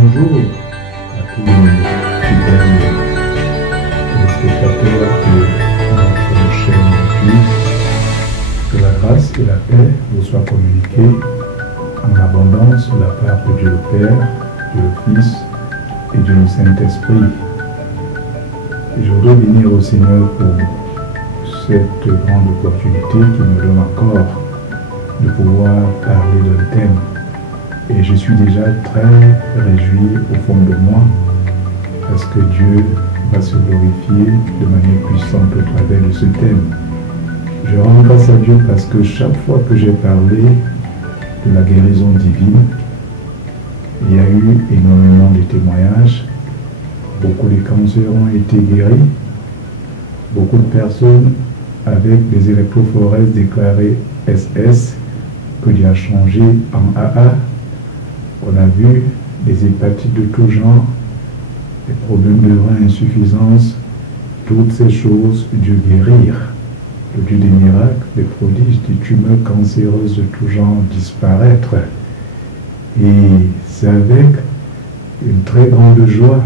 Bonjour à tous les fidèles téléspectateurs de notre chaîne YouTube. Que la grâce et la paix vous soient communiquées en abondance de la part de Dieu le Père, Dieu le Fils et Dieu le Saint-Esprit. Et je voudrais bénir au Seigneur pour cette grande opportunité qu'il me donne encore de pouvoir parler d'un thème. Et je suis déjà très réjoui au fond de moi parce que Dieu va se glorifier de manière puissante au travers de ce thème. Je rends grâce à Dieu parce que chaque fois que j'ai parlé de la guérison divine, il y a eu énormément de témoignages. Beaucoup de cancers ont été guéris. Beaucoup de personnes avec des électrophorèses déclarées SS que Dieu a changé en AA. On a vu des hépatites de tout genre, des problèmes de reins, insuffisance, toutes ces choses, Dieu guérir. Le Dieu des miracles, des prodiges, des tumeurs cancéreuses de tout genre disparaître. Et c'est avec une très grande joie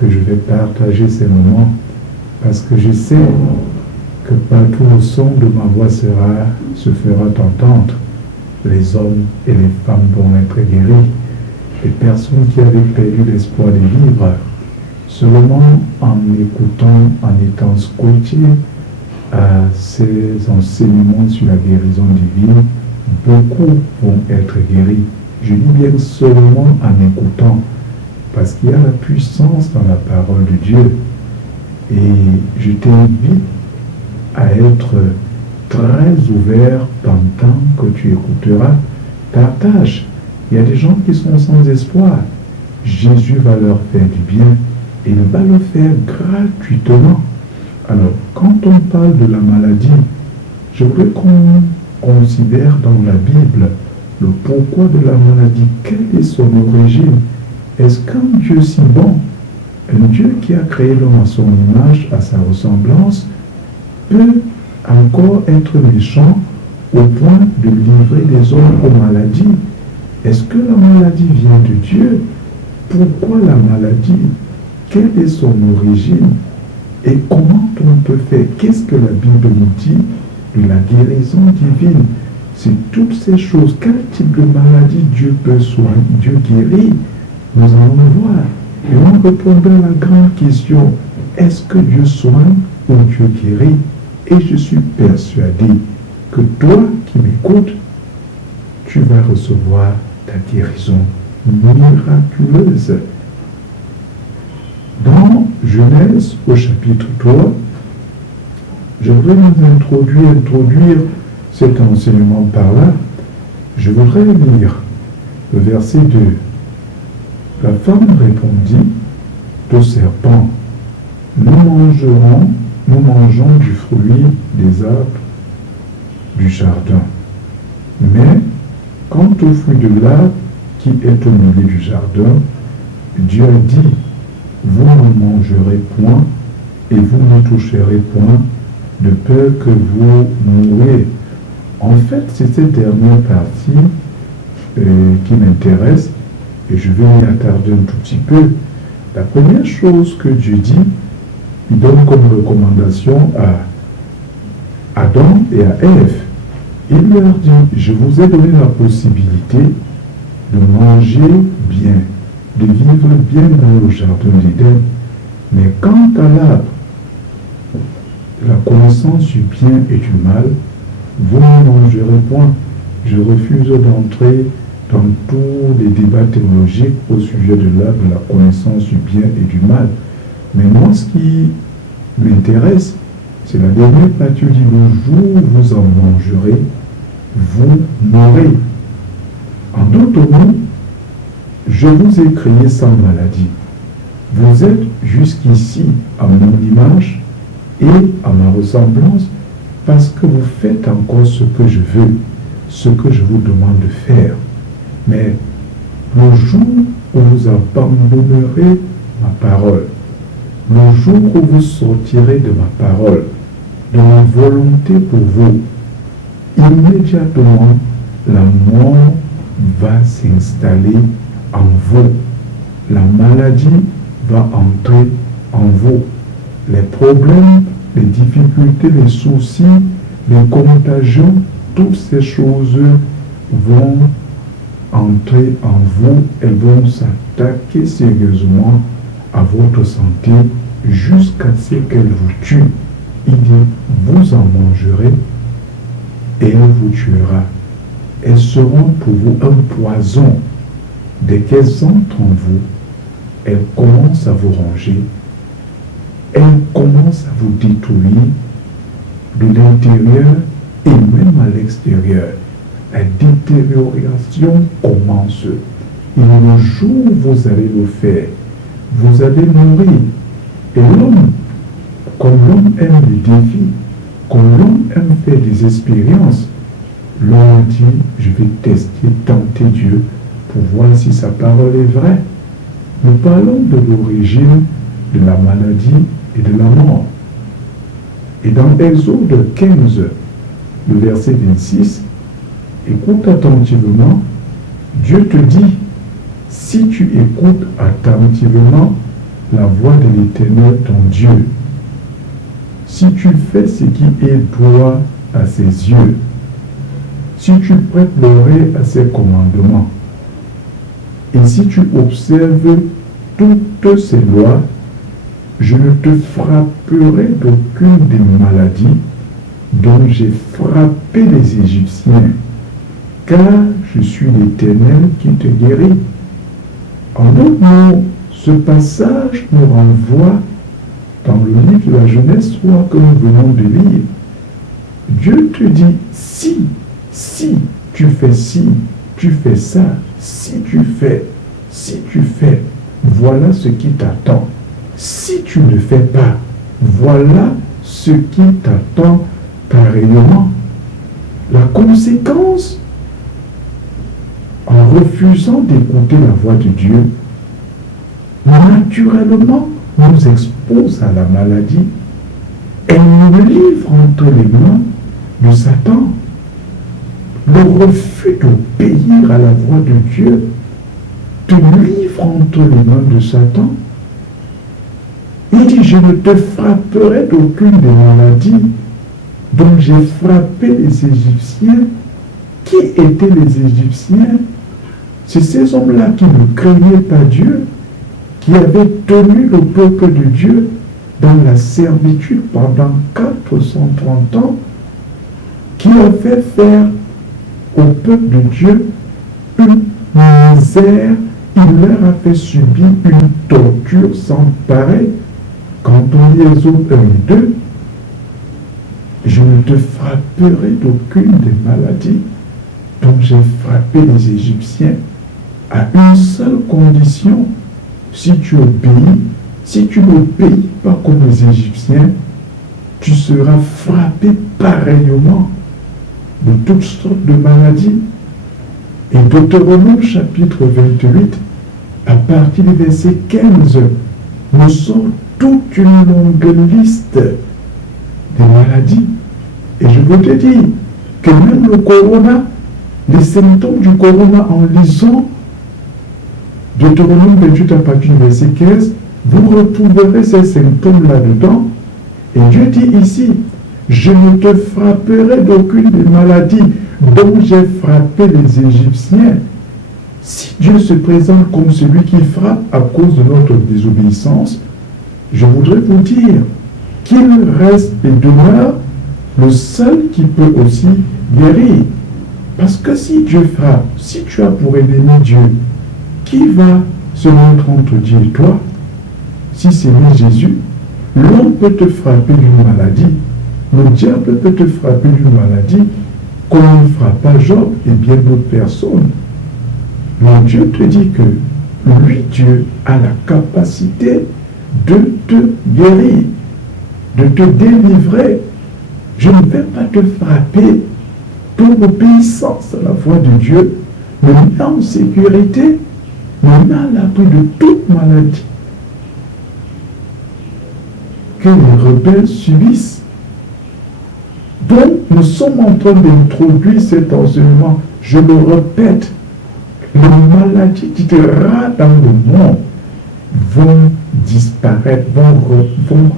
que je vais partager ces moments, parce que je sais que partout le son de ma voix se fera entendre. Les hommes et les femmes vont être guéris. Les personnes qui avaient perdu l'espoir de vivre, seulement en écoutant, en étant scotché à ces enseignements sur la guérison divine, beaucoup vont être guéris. Je dis bien seulement en écoutant, parce qu'il y a la puissance dans la parole de Dieu. Et je t'invite à être très ouvert pendant que tu écouteras. Partage. Il y a des gens qui sont sans espoir. Jésus va leur faire du bien et il va le faire gratuitement. Alors, quand on parle de la maladie, je voudrais qu'on considère dans la Bible le pourquoi de la maladie. Quelle est son origine? Est-ce qu'un Dieu si bon, un Dieu qui a créé l'homme à son image, à sa ressemblance, peut encore être méchant au point de livrer les hommes aux maladies? Est-ce que la maladie vient de Dieu? Pourquoi la maladie? Quelle est son origine? Et comment on peut faire? Qu'est-ce que la Bible nous dit de la guérison divine? C'est toutes ces choses. Quel type de maladie Dieu peut soigner, Dieu guérit? Nous allons voir. Et on répondra à la grande question, est-ce que Dieu soigne ou Dieu guérit? Et je suis persuadé que toi qui m'écoutes, tu vas recevoir ta guérison miraculeuse. Dans Genèse au chapitre 3, je voudrais nous introduire cet enseignement par là. Je voudrais lire le verset 2. La femme répondit au serpent, nous mangeons du fruit des arbres du jardin. Mais quant au fruit de l'arbre qui est au milieu du jardin, Dieu a dit, vous ne mangerez point et vous ne toucherez point, de peur que vous mouriez. En fait, c'est cette dernière partie qui m'intéresse et je vais y attarder un tout petit peu. La première chose que Dieu dit, il donne comme recommandation à Adam et à Ève. Il leur dit, je vous ai donné la possibilité de manger bien, de vivre bien dans le jardin d'Éden. Mais quant à l'arbre, la connaissance du bien et du mal, vous ne mangerez point. Je refuse d'entrer dans tous les débats théologiques au sujet de l'arbre, de la connaissance du bien et du mal. Mais moi, ce qui m'intéresse, c'est la dernière partie du jour où vous en mangerez, vous mourrez. En d'autres mots, je vous ai créé sans maladie. Vous êtes jusqu'ici à mon image et à ma ressemblance parce que vous faites encore ce que je veux, ce que je vous demande de faire. Mais le jour où vous abandonnerez ma parole, le jour où vous sortirez de ma parole, de ma volonté pour vous, immédiatement la mort va s'installer en vous. la maladie va entrer en vous. Les problèmes, les difficultés, les soucis, les contagions, toutes ces choses vont entrer en vous et vont s'attaquer sérieusement à votre santé jusqu'à ce qu'elle vous tue. Il dit, vous en mangerez et elle vous tuera. Elles seront pour vous un poison. Dès qu'elles entrent en vous, elles commencent à vous ronger. Elles commencent à vous détruire de l'intérieur et même à l'extérieur. La détérioration commence. Et le jour où vous allez le faire, vous allez mourir. Et l'homme, comme l'homme aime les défis, comme l'homme aime faire des expériences, l'homme dit, je vais tester, tenter Dieu pour voir si sa parole est vraie. Nous parlons de l'origine de la maladie et de la mort. Et dans Exode 15, le verset 26, écoute attentivement, Dieu te dit, si tu écoutes attentivement la voix de l'Éternel ton Dieu, si tu fais ce qui est droit à ses yeux, si tu prêtes l'oreille à ses commandements, et si tu observes toutes ces lois, je ne te frapperai d'aucune des maladies dont j'ai frappé les Égyptiens, car je suis l'Éternel qui te guérit. En d'autres mots, ce passage nous renvoie dans le livre de la Genèse 3 que nous venons de lire. Dieu te dit, si tu fais ci, tu fais ça, si tu fais, voilà ce qui t'attend. Si tu ne fais pas, voilà ce qui t'attend pareillement. La conséquence, en refusant d'écouter la voix de Dieu, naturellement nous expose à la maladie. Elle nous livre entre les mains de Satan. Le refus d'obéir à la voix de Dieu te livre entre les mains de Satan. Il dit, je ne te frapperai d'aucune des maladies dont j'ai frappé les Égyptiens. Qui étaient les Égyptiens? C'est ces hommes-là qui ne craignaient pas Dieu, qui avaient tenu le peuple de Dieu dans la servitude pendant 430 ans, qui avaient fait au peuple de Dieu une misère. Il leur a fait subir une torture sans pareil. Quand on lit Exode 1 et 2, je ne te frapperai d'aucune des maladies dont j'ai frappé les Égyptiens, à une seule condition: si tu obéis, si tu n'obéis pas comme les Égyptiens, tu seras frappé pareillement de toutes sortes de maladies. Et Deutéronome chapitre 28, à partir du verset 15, nous sort toute une longue liste des maladies. Et je veux te dire que même le corona, les symptômes du corona, en lisant Deutéronome 28 à partir du verset 15, vous retrouverez ces symptômes là-dedans. Et Dieu dit ici, je ne te frapperai d'aucune des maladies dont j'ai frappé les Égyptiens. Si Dieu se présente comme celui qui frappe à cause de notre désobéissance, je voudrais vous dire qu'il reste et demeure le seul qui peut aussi guérir. Parce que si Dieu frappe, si tu as pour ennemi Dieu, qui va se mettre entre Dieu et toi? Si c'est lui Jésus, l'homme peut te frapper d'une maladie, le diable peut te frapper d'une maladie, comme il frappa Job et bien d'autres personnes. Mais Dieu te dit que lui, Dieu, a la capacité de te guérir, de te délivrer. Je ne vais pas te frapper. Ton obéissance à la voix de Dieu me met en sécurité, me met à l'abri de toute maladie que les rebelles subissent. Donc, nous sommes en train d'introduire cet enseignement. Je le répète, la maladie quittera dans le monde. vont disparaître, vont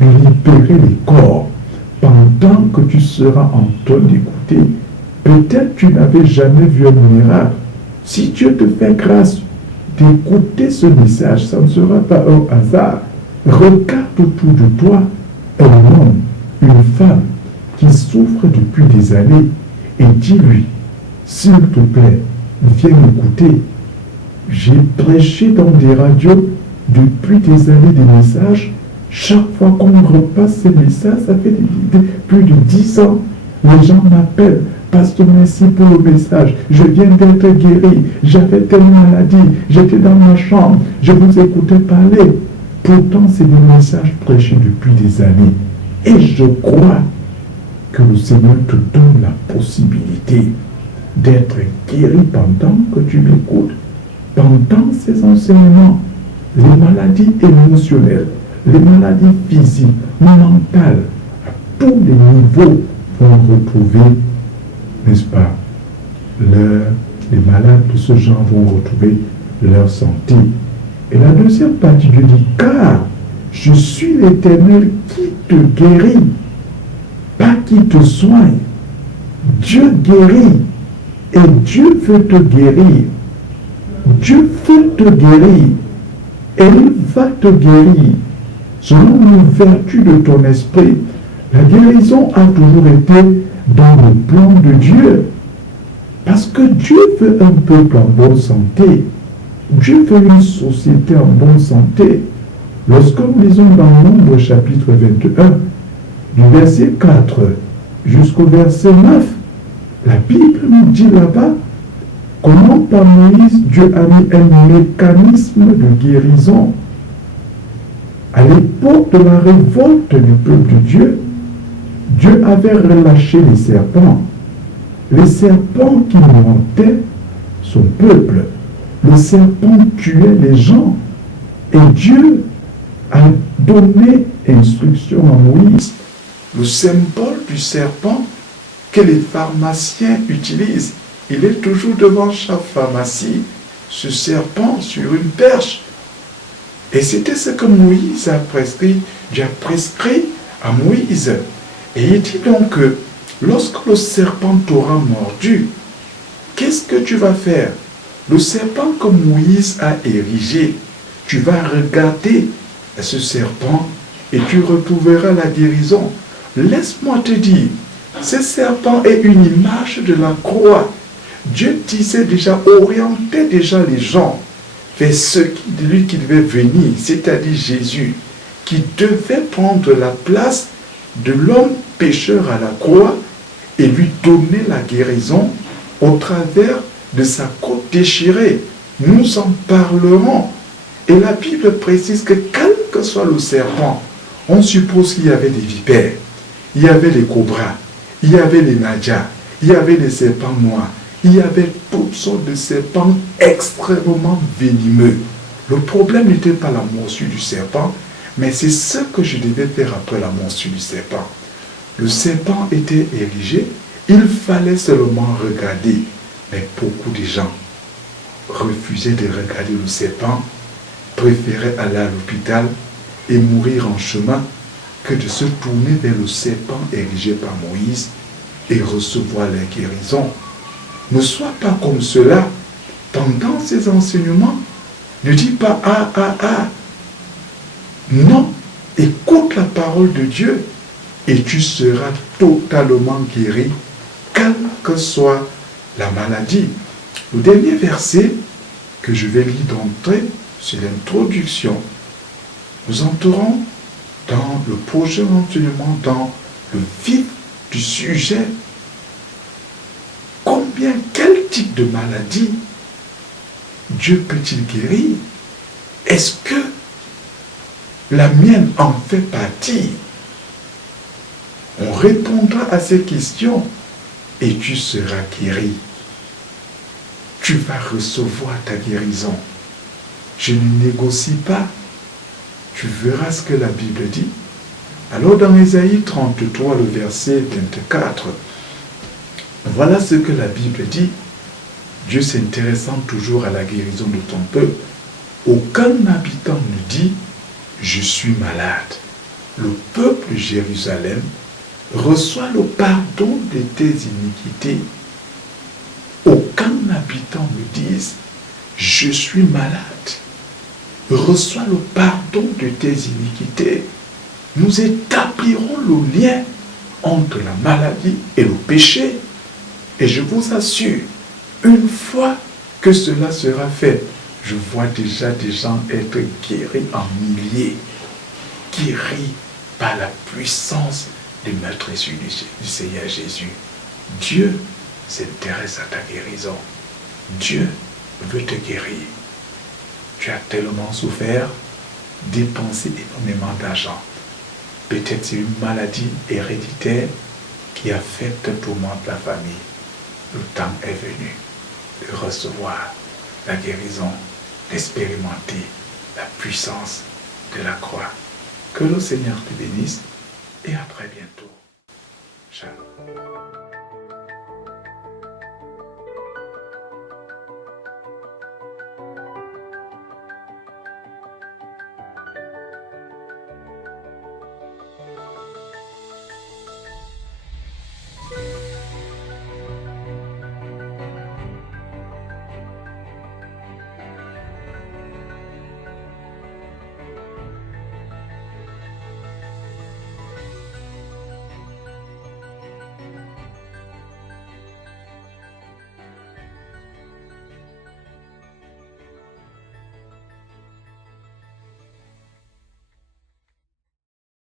libérer les corps. Pendant que tu seras en train d'écouter, peut-être tu n'avais jamais vu un miracle. Si Dieu te fait grâce d'écouter ce message, ça ne sera pas un hasard. Regarde autour de toi un homme, une femme qui souffre depuis des années et dis-lui, s'il te plaît, viens m'écouter. J'ai prêché dans des radios depuis des années des messages. Chaque fois qu'on repasse ces messages, ça fait plus de 10 ans. Les gens m'appellent, Pasteur, merci pour le message. Je viens d'être guéri. J'avais telle maladie. J'étais dans ma chambre. Je vous écoutais parler. Pourtant, c'est des messages prêchés depuis des années. Et je crois que le Seigneur te donne la possibilité d'être guéri pendant que tu m'écoutes. Pendant ces enseignements, les maladies émotionnelles, les maladies physiques, mentales, à tous les niveaux vont retrouver, n'est-ce pas, les malades de ce genre vont retrouver leur santé. Et la deuxième partie Dieu dit, car je suis l'Éternel qui te guérit, pas qui te soigne. Dieu guérit et Dieu veut te guérir. Dieu veut te guérir et il va te guérir selon les vertus de ton esprit. La guérison a toujours été dans le plan de Dieu parce que Dieu veut un peuple en bonne santé. Dieu veut une société en bonne santé. Lorsque nous lisons dans Nombre chapitre 21, du verset 4 jusqu'au verset 9, la Bible nous dit là-bas comment par Moïse, Dieu a mis un mécanisme de guérison. À l'époque de la révolte du peuple de Dieu, Dieu avait relâché les serpents. Les serpents qui montaient son peuple. Le serpent tuait les gens. Et Dieu a donné instruction à Moïse. Le symbole du serpent que les pharmaciens utilisent, il est toujours devant chaque pharmacie, ce serpent sur une perche. Et c'était ce que Moïse a prescrit. Dieu a prescrit à Moïse. Et il dit donc que lorsque le serpent t'aura mordu, qu'est-ce que tu vas faire? Le serpent que Moïse a érigé, tu vas regarder ce serpent et tu retrouveras la guérison. Laisse-moi te dire, ce serpent est une image de la croix. Dieu disait déjà, orientait déjà les gens vers celui qui devait venir, c'est-à-dire Jésus, qui devait prendre la place de l'homme pécheur à la croix et lui donner la guérison au travers de sa côte déchirée. Nous en parlerons. Et la Bible précise que quel que soit le serpent, on suppose qu'il y avait des vipères, il y avait les cobras, il y avait les nadjas, il y avait les serpents noirs, il y avait toutes sortes de serpents extrêmement venimeux. Le problème n'était pas la morsure du serpent, mais c'est ce que je devais faire après la morsure du serpent. Le serpent était érigé, il fallait seulement regarder. Mais beaucoup de gens refusaient de regarder le serpent, préféraient aller à l'hôpital et mourir en chemin que de se tourner vers le serpent érigé par Moïse et recevoir la guérison. Ne sois pas comme cela. Pendant ces enseignements, ne dis pas « Ah, ah, ah ». Non, écoute la parole de Dieu et tu seras totalement guéri, quelle que soit la maladie. Le dernier verset que je vais lire d'entrée, c'est l'introduction. Nous entrerons dans le prochain enseignement, dans le vif du sujet. Quel type de maladie Dieu peut-il guérir? Est-ce que la mienne en fait partie? On répondra à ces questions et tu seras guéri. Tu vas recevoir ta guérison. Je ne négocie pas. Tu verras ce que la Bible dit. Alors dans Ésaïe 33, le verset 24, voilà ce que la Bible dit. Dieu s'intéressant toujours à la guérison de ton peuple. Aucun habitant ne dit « Je suis malade ». Le peuple Jérusalem reçoit le pardon de tes iniquités. Aucun habitant ne dise « Je suis malade ». Reçois le pardon de tes iniquités. Nous établirons le lien entre la maladie et le péché. Et je vous assure, une fois que cela sera fait, je vois déjà des gens être guéris en milliers, guéris par la puissance de notre Jésus, du Seigneur Jésus. Dieu s'intéresse à ta guérison. Dieu veut te guérir. Tu as tellement souffert, dépensé énormément d'argent. Peut-être c'est une maladie héréditaire qui affecte tout le monde de la famille. Le temps est venu de recevoir la guérison, d'expérimenter la puissance de la croix. Que le Seigneur te bénisse et à très bientôt. Shalom.